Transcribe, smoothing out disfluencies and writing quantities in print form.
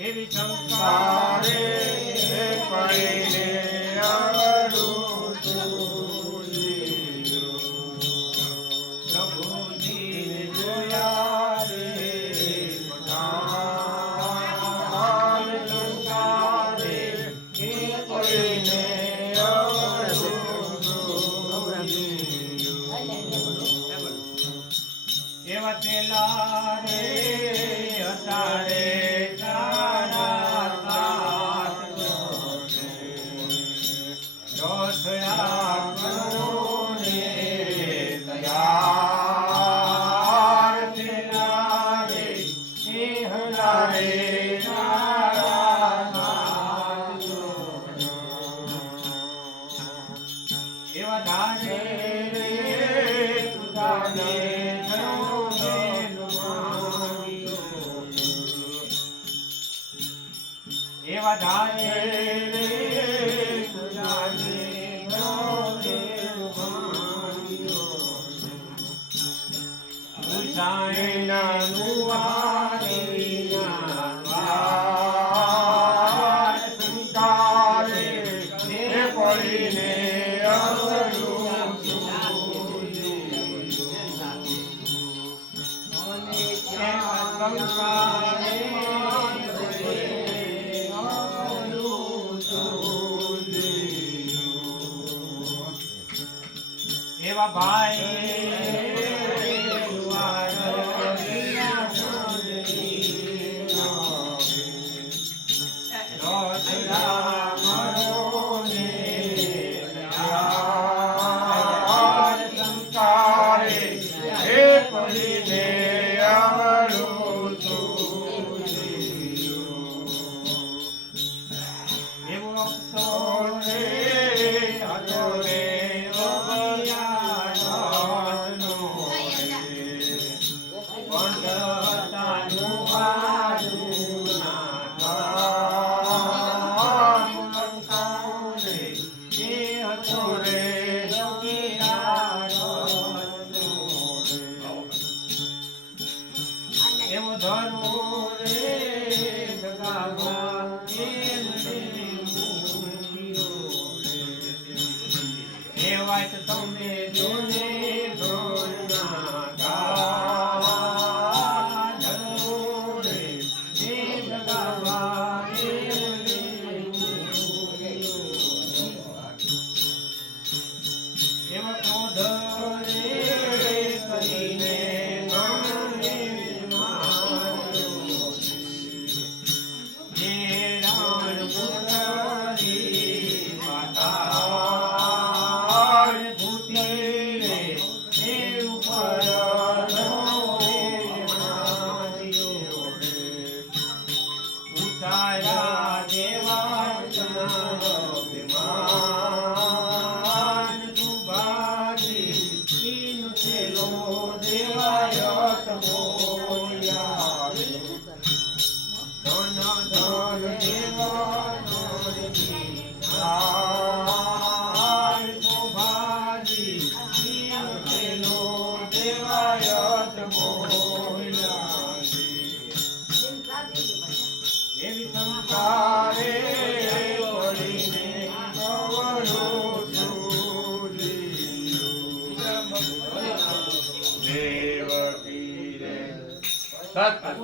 એવી સંસારે પડીને અવળું પ્રભુજીને જોયા રે સંસારે પડીને એવા તેલા રે અતારે એવા ધારે રે તુજાને એવા ધારે રે તુજાને ઉસાઈના નુવારીના સંતારે પડીને એવા ભાઈ એવો ધરો રે ગગાવા એ વાત તમે જોને ધોના ગા ધરો રે ગગાવા એવો ક્રોધ રે કરીને એવી સંસારે પડીને દેવકી રે સત્સંગ